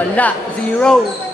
Wala. 0.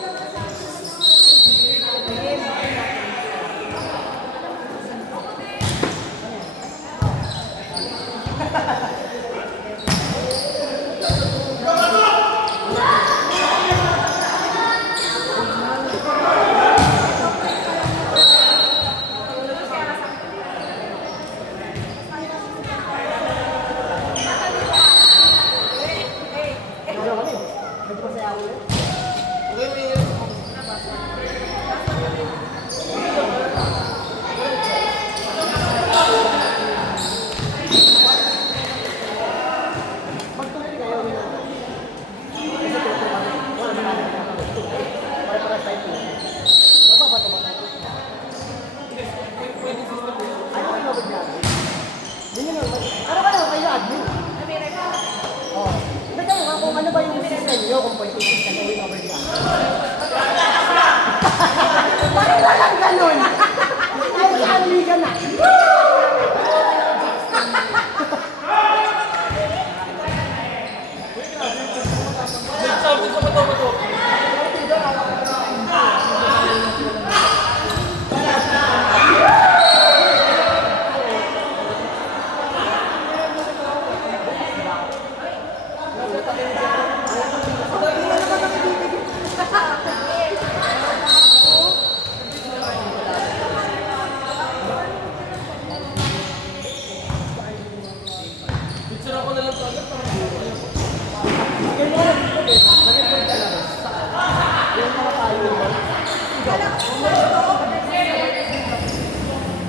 Ano ba yung system nyo kung pwede system na win over the parang walang ganun. Ay, kami ka na. Nagsabi ko ba ito?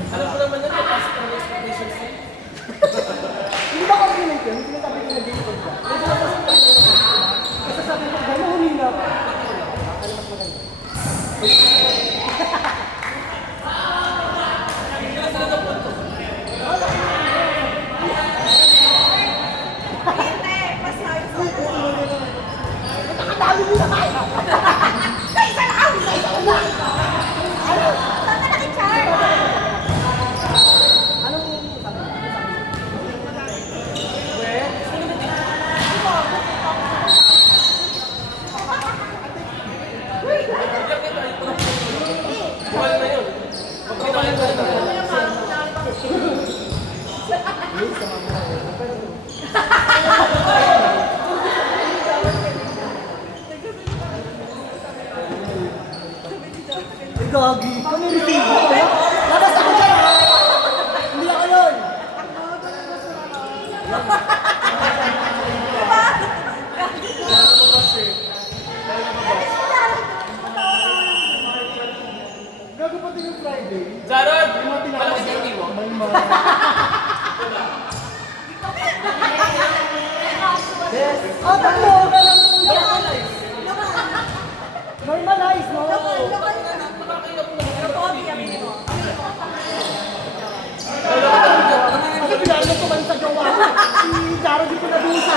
Alam ko naman na ito, kasi kung expectations niya. Hindi ba compliment yun? Sinasabi ko na-difficult ka. O, tatlo. Normalize, no? Kasi pinalo ko man sa gawa. Si Jaro di ko nadusa.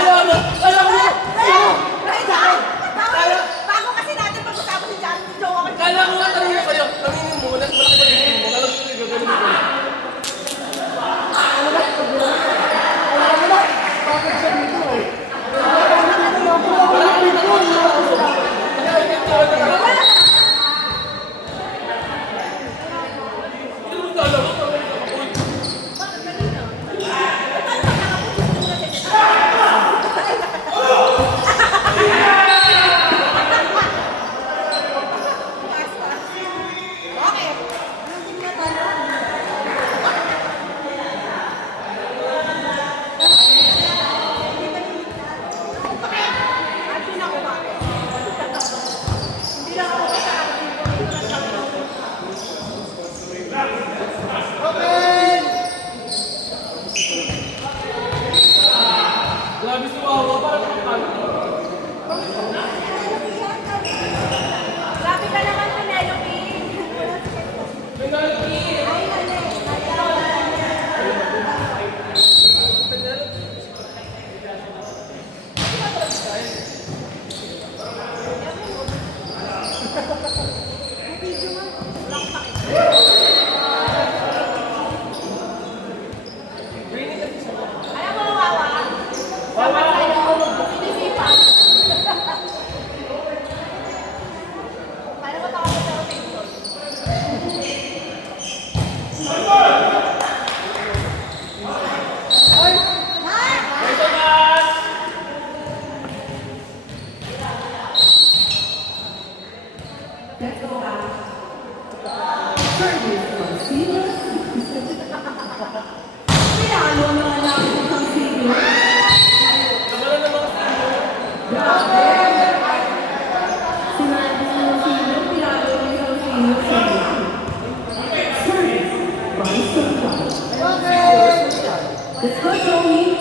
Bago kasi natin pag-usapan si Jan, yung jowa ko. Kala ko nga tanongin kayo. Tanongin mo, malaki ba yung mo? Kala ko yung gagawin mo. Alam mo na, bakit siya dito eh? Okay. Grabe si Wawa, parang ano. Grabe ka naman, Penelope. Alam mo, Wawa, dapat sa'yo, sinisipan. Paano mo tawagin sa rotation? Wala namang Let's go, Joey.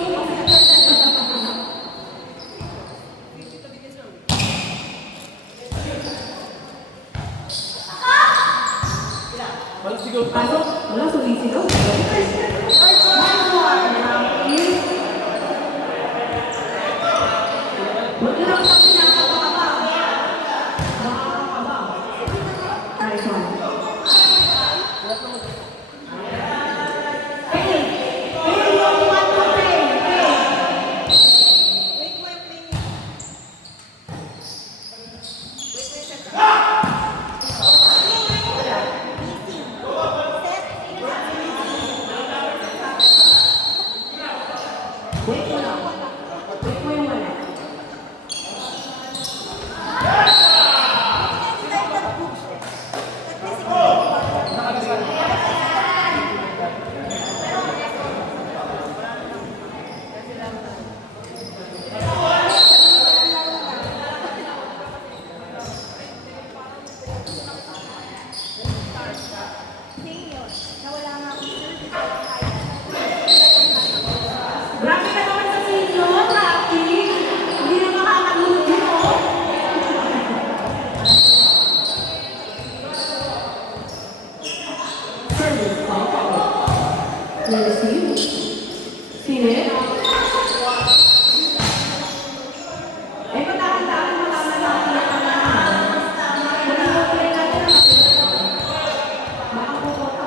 wala sigaw. Pasok. Wala, sumisigaw. Huwag na lang sabi na nakakaba. Nakakaba. Nice one. Hey! Hey, you only want to play. Hey! Wait mo yung play. Wait mo lang. Wait mo yung wala. Grabe ka naman sa sinyo, Rocky. Hindi na makakaluto mo. Service point out. Receive. Sine. Eh, patahan-tahan mo lang na natin ang kung i-play natin ang makakukuha ka.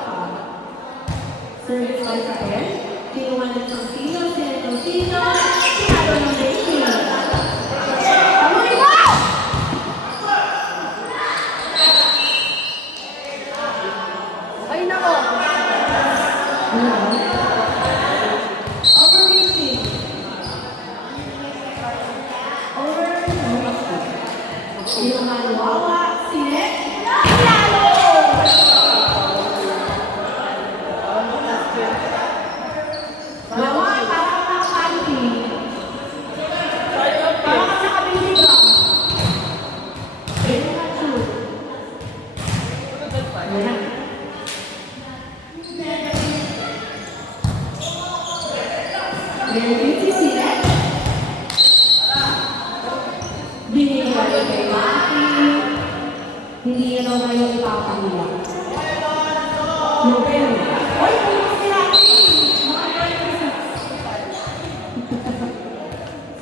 Service point sa air. Kinuha ng Tonsino, Tonsino, sinalo ng Daisy. Amoy mo! Ay, nako. Overreaching. Overreaching. Kinuha ng Wawa, Sine, sinalo! Wawa, parang nakapanty. Parang nakabili ka. Ayun na, shoot. Ayun na. Then, 50 Sine.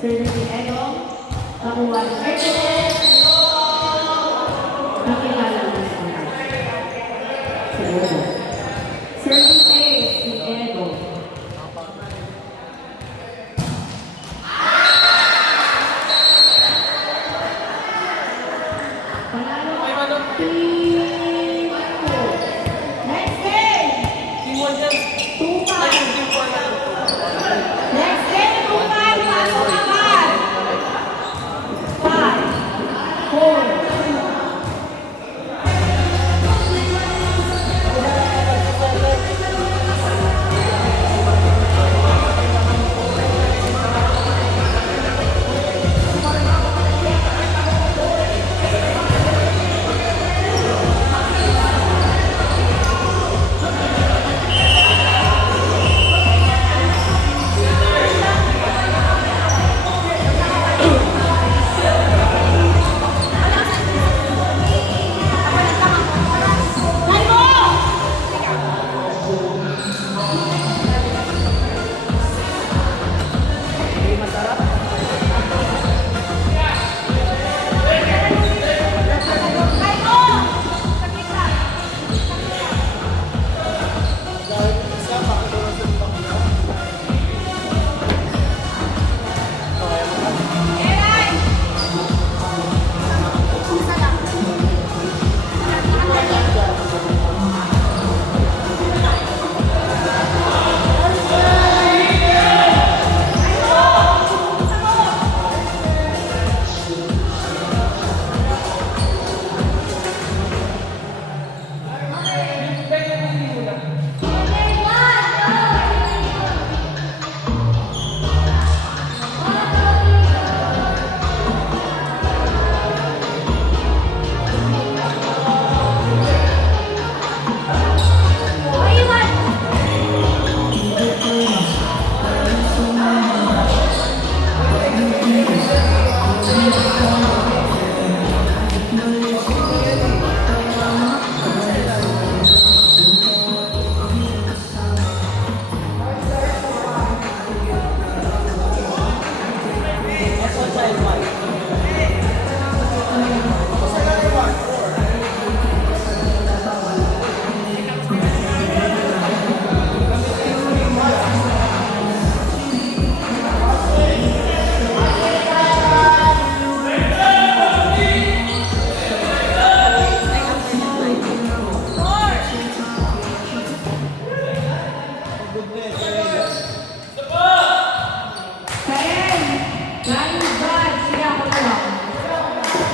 Service ni Edong. Nakuha ni Edong. Nakilala mo siya. Si Edong. Service ace ni Edong. Panalo Ay, ano? team 2. Next game! Team 1 yan. 2-5. Ay, team 1 na. Next game, 2-5. Pasok agad. 5, 4.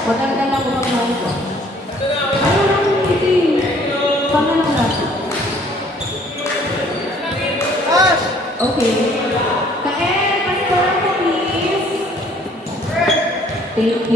Maganda lang ang mga ito. Ano lang ito? Pangalan natin. Okay. Kael, pastor po please. Thank you.